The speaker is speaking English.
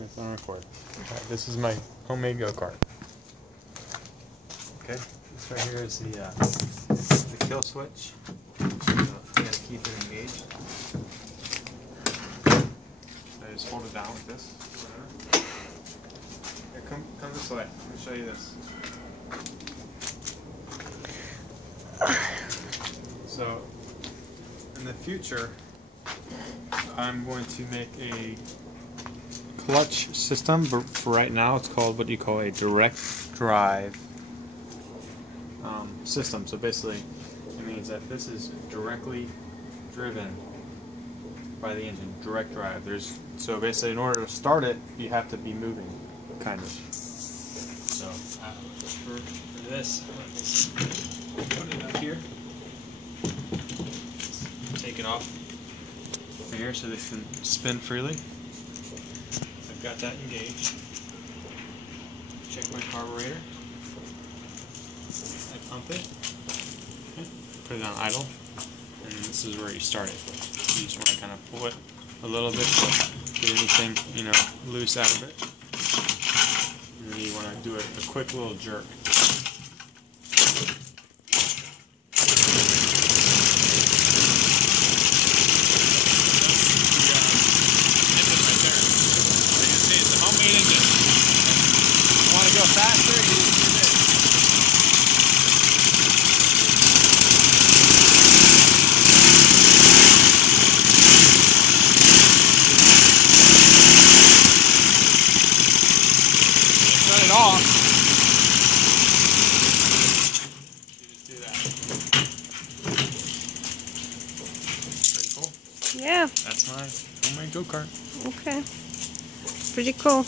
It's on record. Right, this is my homemade go-kart. Okay, this right here is the kill switch. So you gotta keep it engaged. So I just hold it down with this. Whatever. Here, come this way. Let me show you this. So, in the future, I'm going to make a clutch system, but for right now it's called what you call a direct drive system. So basically it means that this is directly driven by the engine, direct drive. So basically in order to start it, you have to be moving, kind of. So for this, let's put it up here, take it off right here so this can spin freely. I've got that engaged. Check my carburetor. I pump it. Okay. Put it on idle. And this is where you start it. You just want to kind of pull it a little bit to get anything, loose out of it. And then you want to do a quick little jerk. Go faster, you just do this. Shut it off. You just do that. Pretty cool. Yeah. That's my homemade go-kart. Okay. Pretty cool.